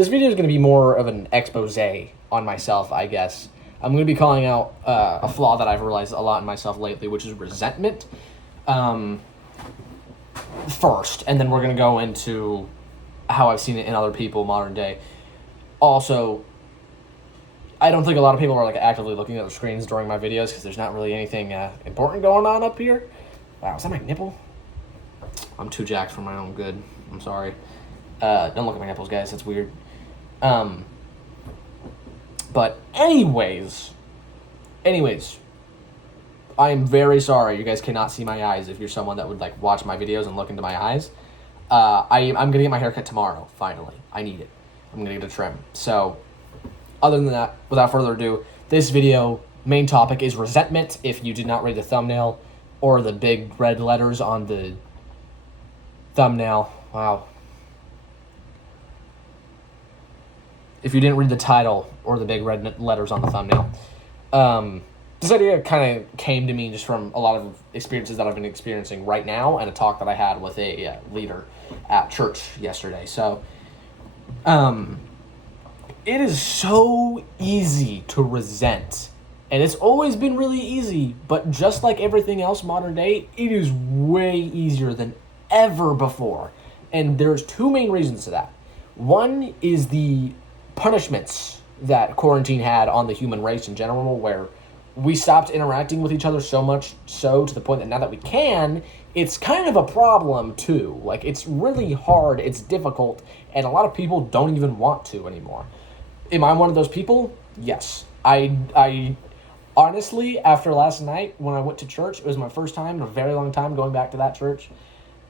this video is going to be more of an expose on myself, I guess. I'm going to be calling out a flaw that I've realized a lot in myself lately, which is resentment. First, and then we're going to go into how I've seen it in other people modern day. Also, I don't think a lot of people are like actively looking at the screens during my videos because there's not really anything important going on up here. Wow, is that my nipple? I'm too jacked for my own good. I'm sorry. Don't look at my nipples, guys. That's weird. But anyways, I am very sorry. You guys cannot see my eyes if you're someone that would like watch my videos and look into my eyes. I'm going to get my haircut tomorrow, finally. I need it. I'm going to get a trim. So, other than that, without further ado, this video, main topic is resentment. If you did not read the thumbnail or the big red letters on the thumbnail, wow. If you didn't read the title or the big red letters on the thumbnail, this idea kind of came to me just from a lot of experiences that I've been experiencing right now and a talk that I had with a leader at church yesterday. So, it is so easy to resent, and it's always been really easy, but just like everything else modern day, it is way easier than ever before. And there's two main reasons to that. One is the punishments that quarantine had on the human race in general, where we stopped interacting with each other so much so to the point that now that we can, it's kind of a problem too. Like, it's really hard, it's difficult, and a lot of people don't even want to anymore. Am I one of those people? Yes. I honestly, after last night when I went to church, it was my first time in a very long time going back to that church.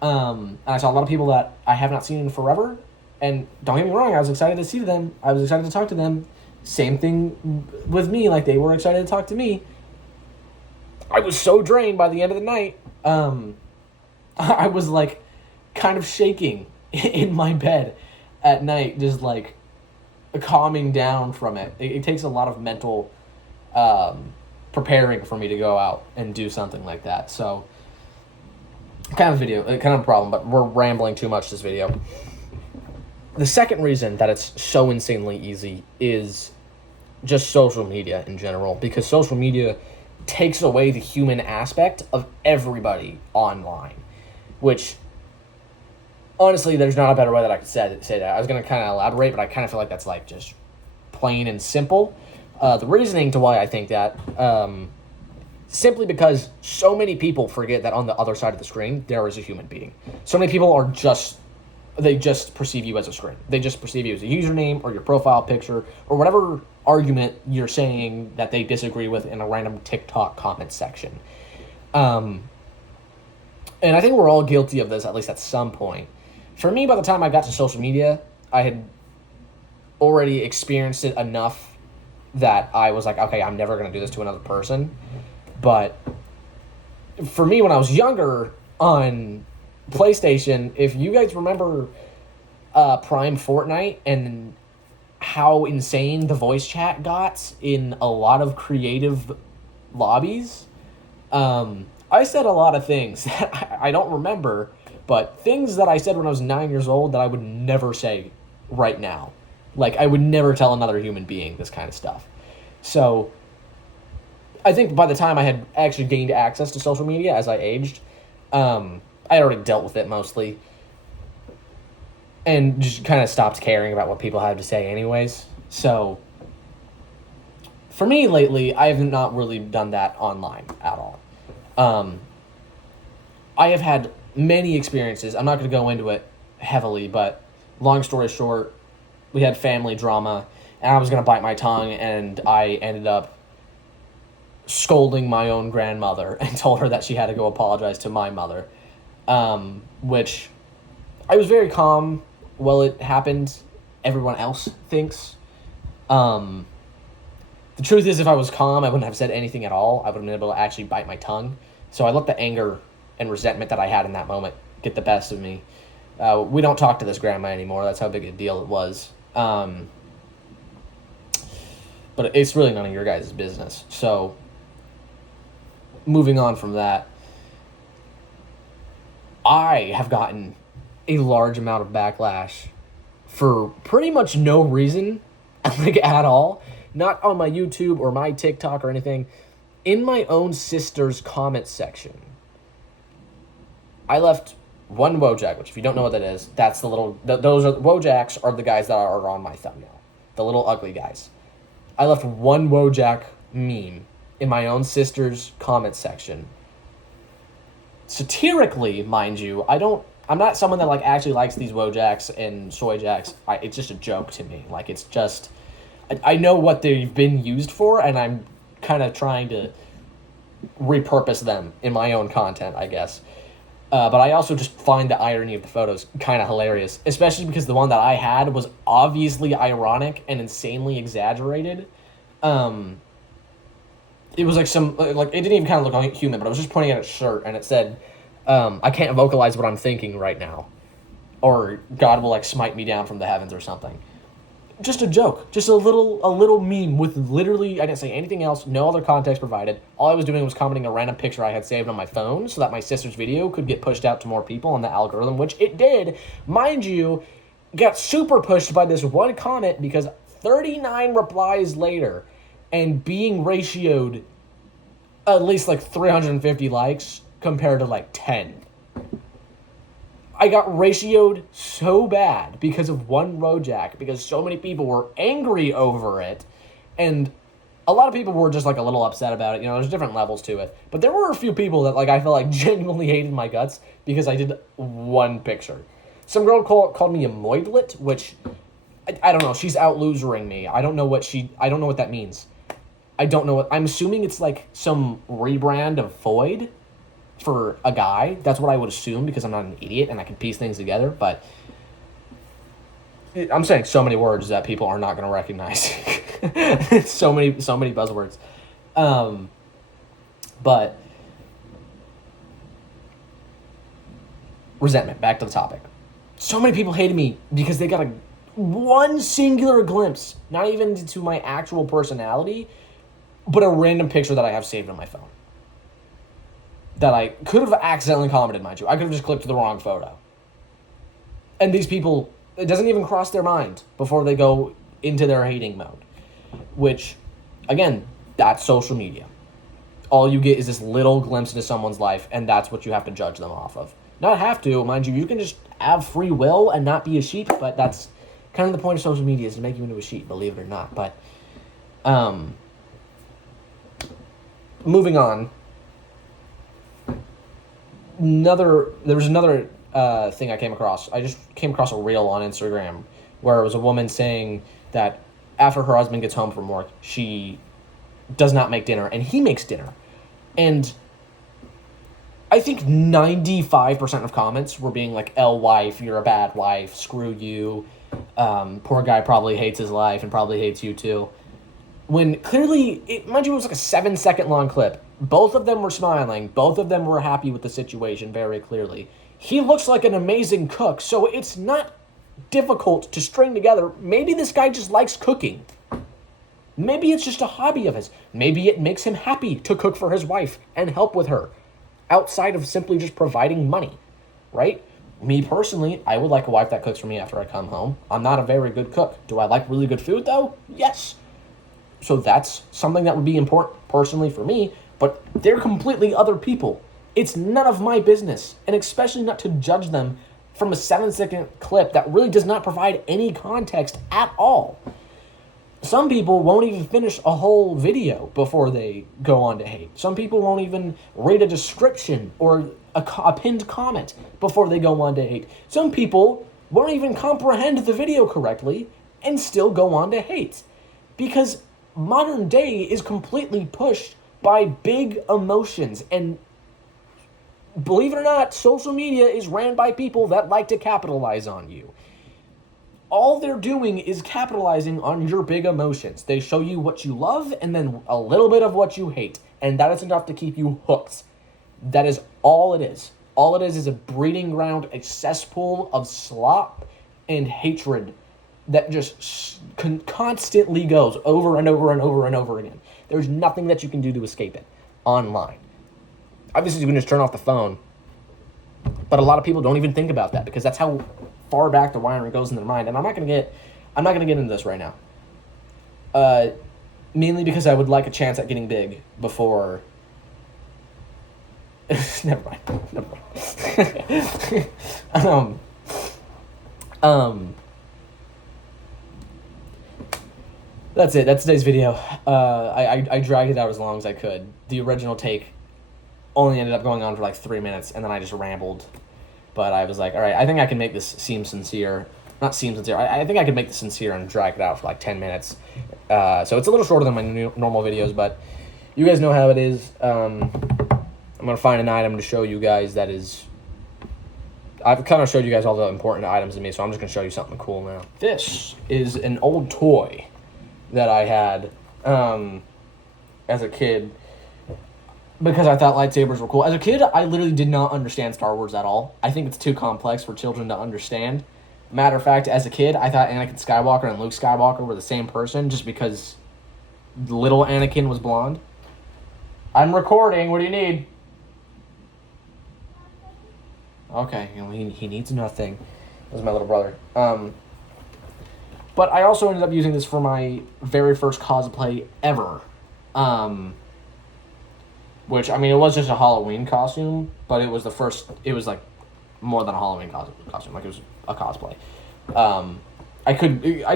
And I saw a lot of people that I have not seen in forever. And don't get me wrong, I was excited to see them. I was excited to talk to them. Same thing with me, like they were excited to talk to me. I was so drained by the end of the night. I was like kind of shaking in my bed at night, just like calming down from it. It takes a lot of mental preparing for me to go out and do something like that. So, kind of a problem, but we're rambling too much this video. The second reason that it's so insanely easy is just social media in general, because social media takes away the human aspect of everybody online, which honestly, there's not a better way that I could say that. I was going to kind of elaborate, but I kind of feel like that's like just plain and simple. The reasoning to why I think that, simply because so many people forget that on the other side of the screen, there is a human being. So many people they just perceive you as a screen. They just perceive you as a username or your profile picture or whatever argument you're saying that they disagree with in a random TikTok comment section. And I think we're all guilty of this, at least at some point. For me, by the time I got to social media, I had already experienced it enough that I was like, okay, I'm never going to do this to another person. But for me, when I was younger on PlayStation, if you guys remember Prime Fortnite and how insane the voice chat got in a lot of creative lobbies, I said a lot of things that I don't remember, but things that I said when I was 9 years old that I would never say right now. Like, I would never tell another human being this kind of stuff. So, I think by the time I had actually gained access to social media as I aged, I already dealt with it mostly. And just kind of stopped caring about what people had to say anyways. So, for me lately, I have not really done that online at all. I have had many experiences. I'm not going to go into it heavily, but long story short, we had family drama, and I was going to bite my tongue, and I ended up scolding my own grandmother and told her that she had to go apologize to my mother, which I was very calm while it happened. Everyone else thinks. The truth is, if I was calm, I wouldn't have said anything at all. I would have been able to actually bite my tongue. So I let the anger and resentment that I had in that moment get the best of me. We don't talk to this grandma anymore. That's how big a deal it was. But it's really none of your guys' business. So, moving on from that, I have gotten a large amount of backlash for pretty much no reason, like at all. Not on my YouTube or my TikTok or anything. In my own sister's comment section, I left one Wojak, which if you don't know what that is, that's the little, those are, Wojaks are the guys that are on my thumbnail. The little ugly guys. I left one Wojak meme in my own sister's comment section. Satirically, mind you, I'm not someone that like actually likes these Wojaks and soy jacks. It's just a joke to me. Like, it's just, I know what they've been used for, and I'm kind of trying to repurpose them in my own content, I guess. But I also just find the irony of the photos kind of hilarious, especially because the one that I had was obviously ironic and insanely exaggerated. It was like it didn't even kind of look like human, but I was just pointing at a shirt, and it said, I can't vocalize what I'm thinking right now, or God will like smite me down from the heavens or something. Just a joke, just a little meme with literally, I didn't say anything else, no other context provided. All I was doing was commenting a random picture I had saved on my phone so that my sister's video could get pushed out to more people on the algorithm, which it did. Mind you, got super pushed by this one comment because 39 replies later and being ratioed at least like 350 likes compared to like 10. I got ratioed so bad because of one Wojak, because so many people were angry over it, and a lot of people were just like a little upset about it. You know, there's different levels to it. But there were a few people that like I felt like genuinely hated my guts because I did one picture. Some girl called me a moidlet, which I don't know. She's out losering me. I don't know what that means. I'm assuming it's like some rebrand of Foid for a guy. That's what I would assume because I'm not an idiot and I can piece things together, but I'm saying so many words that people are not going to recognize. so many buzzwords. But resentment, back to the topic. So many people hated me because they got one singular glimpse, not even into my actual personality, but a random picture that I have saved on my phone. That I could have accidentally commented, mind you. I could have just clicked the wrong photo. And these people, it doesn't even cross their mind before they go into their hating mode. Which, again, that's social media. All you get is this little glimpse into someone's life, and that's what you have to judge them off of. Not have to, mind you. You can just have free will and not be a sheep, but that's kind of the point of social media, is to make you into a sheep, believe it or not. But, moving on. There was another thing I came across. I just came across a reel on Instagram where it was a woman saying that after her husband gets home from work, she does not make dinner, and he makes dinner. And I think 95% of comments were being like, "L wife, you're a bad wife, screw you, poor guy probably hates his life and probably hates you too." When clearly, mind you, it was like a 7-second long clip. Both of them were smiling. Both of them were happy with the situation very clearly. He looks like an amazing cook, so it's not difficult to string together. Maybe this guy just likes cooking. Maybe it's just a hobby of his. Maybe it makes him happy to cook for his wife and help with her, outside of simply just providing money, right? Me personally, I would like a wife that cooks for me after I come home. I'm not a very good cook. Do I like really good food, though? Yes. So that's something that would be important personally for me, but they're completely other people. It's none of my business, and especially not to judge them from a 7-second clip that really does not provide any context at all. Some people won't even finish a whole video before they go on to hate. Some people won't even read a description or a pinned comment before they go on to hate. Some people won't even comprehend the video correctly and still go on to hate. Because modern day is completely pushed by big emotions, and believe it or not, social media is ran by people that like to capitalize on you. All they're doing is capitalizing on your big emotions. They show you what you love and then a little bit of what you hate, and that is enough to keep you hooked. That is all it is. All it is a breeding ground, a cesspool of slop and hatred that just constantly goes over and over and over and over again. There's nothing that you can do to escape it online. Obviously, you can just turn off the phone, but a lot of people don't even think about that because that's how far back the wiring goes in their mind. And I'm not gonna get into this right now. Mainly because I would like a chance at getting big before. Never mind. That's it. That's today's video. I dragged it out as long as I could. The original take only ended up going on for like 3 minutes, and then I just rambled. But I was like, all right, I think I can make this seem sincere. Not seem sincere. I think I can make this sincere and drag it out for like 10 minutes. So it's a little shorter than my normal videos, but you guys know how it is. I'm going to find an item to show you guys that is... I've kind of showed you guys all the important items to me, so I'm just going to show you something cool now. This is an old toy that I had as a kid because I thought lightsabers were cool. As a kid, I literally did not understand Star Wars at all. I think it's too complex for children to understand. Matter of fact, as a kid, I thought Anakin Skywalker and Luke Skywalker were the same person just because little Anakin was blonde. I'm recording. What do you need? Okay, he needs nothing. This is my little brother. But I also ended up using this for my very first cosplay ever. Which, I mean, it was just a Halloween costume, but it was the first... It was, like, more than a Halloween costume. Like, it was a cosplay. I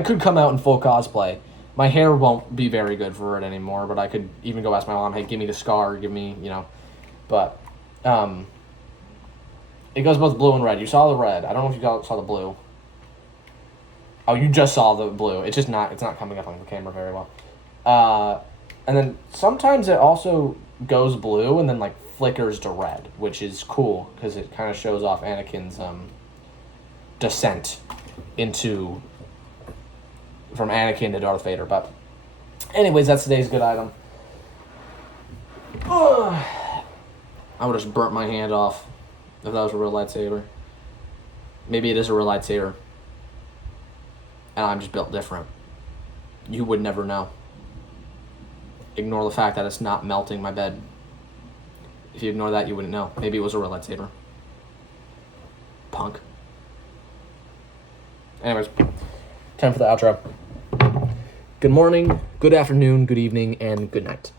could come out in full cosplay. My hair won't be very good for it anymore, but I could even go ask my mom, hey, give me the scar, give me, you know. But, it goes both blue and red. You saw the red. I don't know if you saw the blue. Oh, you just saw the blue. It's not coming up on the camera very well. And then sometimes it also goes blue and then, like, flickers to red, which is cool because it kind of shows off Anakin's descent from Anakin to Darth Vader. But anyways, that's today's good item. I would have just burnt my hand off if that was a real lightsaber. Maybe it is a real lightsaber and I'm just built different. You would never know. Ignore the fact that it's not melting my bed. If you ignore that, you wouldn't know. Maybe it was a real lightsaber. Punk. Anyways, time for the outro. Good morning, good afternoon, good evening, and good night.